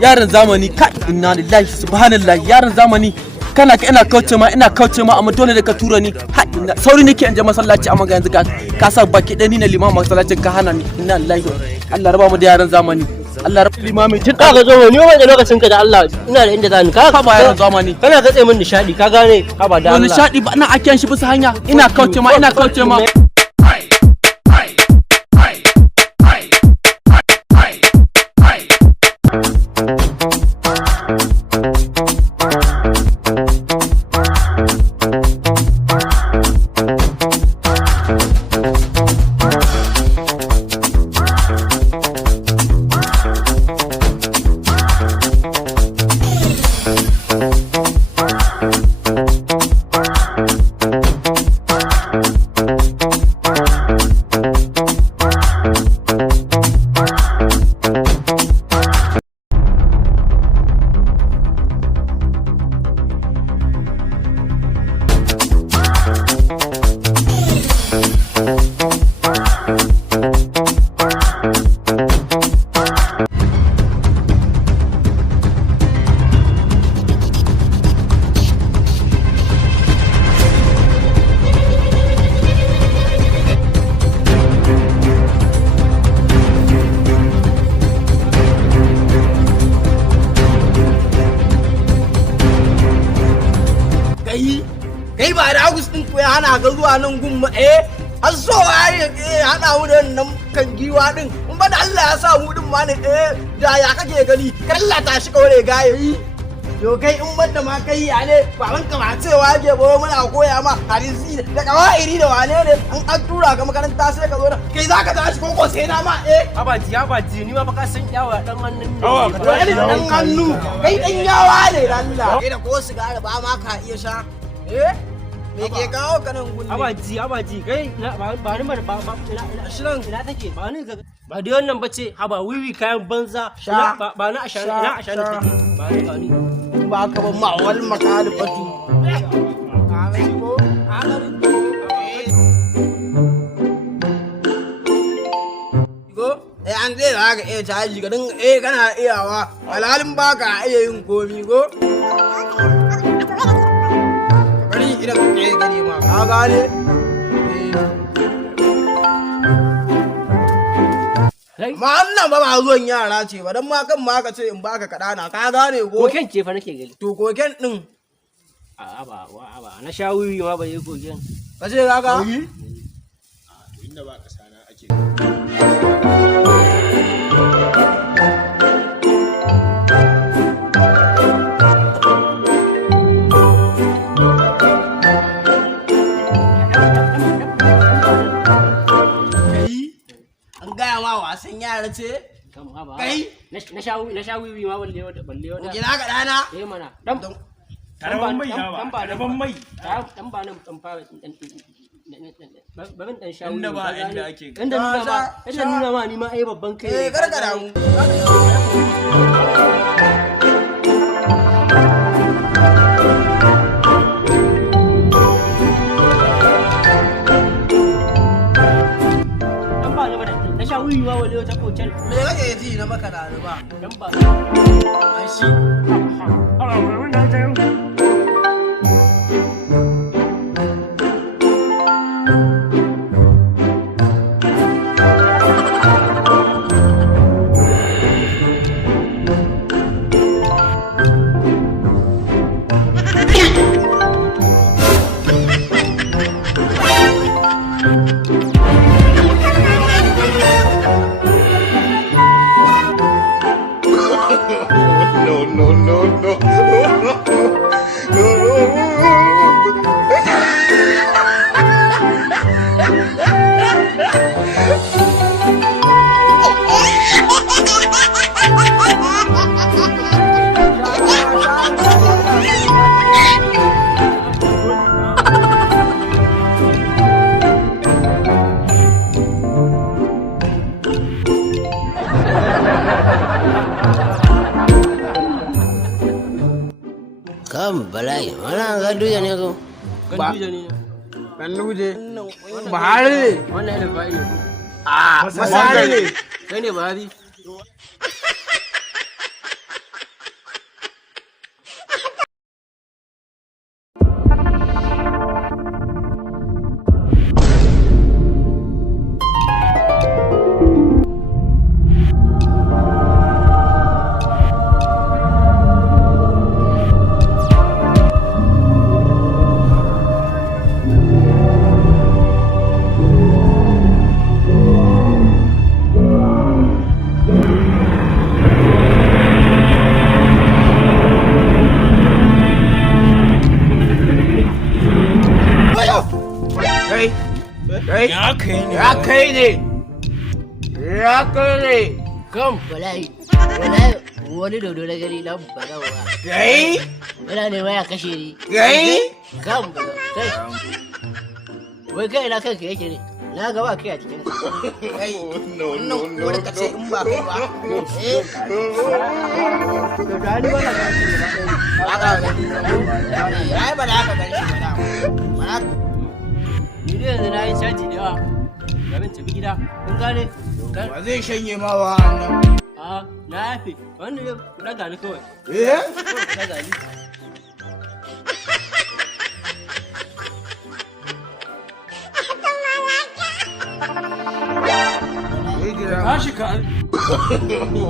yaron zamani kai inna lillahi subhanallahi yaron zamani kana ka ina kauce ma amma dole da ka tura ni sauri nake in je masallaci amma ga yanzu ka sa baki ɗaya ni na limamin masallacin ka hana ni inna lillahi Allah raba mu da yaron zamani Allah raba limami tun ka zo ni wanda lokacin ka da Allah ina da inda zani ka ba yaron zamani kana katse min nishadi ka gane ka ba da Allah nishadi ba ina akiyan shi bisa hanya ina kauce ma kai ba da August din ku ya hana ga zuwa nan gumma har so ya hada mu da nan kan giwa din in ba da Allah ya sa mu din ma ne da ya kake gani kalla ta shi kawai gaye yo kai in banda ma kai ya ne baban ka ba cewa yake ba muna koya ma hadisi da kawairi da wane ne an tura ka makaranta sai ka zo da kai zaka tashi koko sai na ma abaji ni ma ba ka san yawa dan hannun ne dan hannu kai dan yawa ne Allah kai da ko sigara ba ma ka iya sha me ke kawo kanan gunne abaji kai ba ni ba shirin ina take ba ni ba da wannan bace haba wiwi kayan banza ba na ashana take ba ni ba ka ban ma wal makalifatu an zai za ka iya caji ka dinga kana iyawa alhalin ba ka iya yin komi go bari idan ka gani ma ka gane ma wannan ba zuwan yara ce ba dan ma kan ma ka ce in baka kadana ka gane ko koken ce fa nake gani to koken din ba na shawuyi ma ba yi koken ka ce kaga inda ba ka sana ake wasan yara ce kai na sha wiwi ma balle wata kira ka dana mana karaban mai dan ba nan dan fara barin dan sha wiwi ba inda ake inda nuna ma ni ma ai babban kai gargara mu wiwi ma wale wata koken me kake ji na maka da ba dan ba ai shi Kam bala'i mana Ganduje ne ko? Ganduje ne. Ganduje. Buhari ne. Wannan ne fa'i ne. Masari ne. Kai ne Buhari. ya kai ne Kam wallahi wani dodo na gari nan barawa. kai Yana ne ya kashe ni. kai Kam kai. Wai kai na kanka yake ne. Na ga ba kai a cikin. kai wannan wani ka ce in ba kai ba To da ni wala ga shi ba. haka ai ba da haka gani shi ba Ni dai yanzu na yi caji da yawa. Garin tafi gida. Kun gane? ba zai shanye ma wannan A na yafe. Wannan ne daga ni kawai. Daga ni. tashi ka no.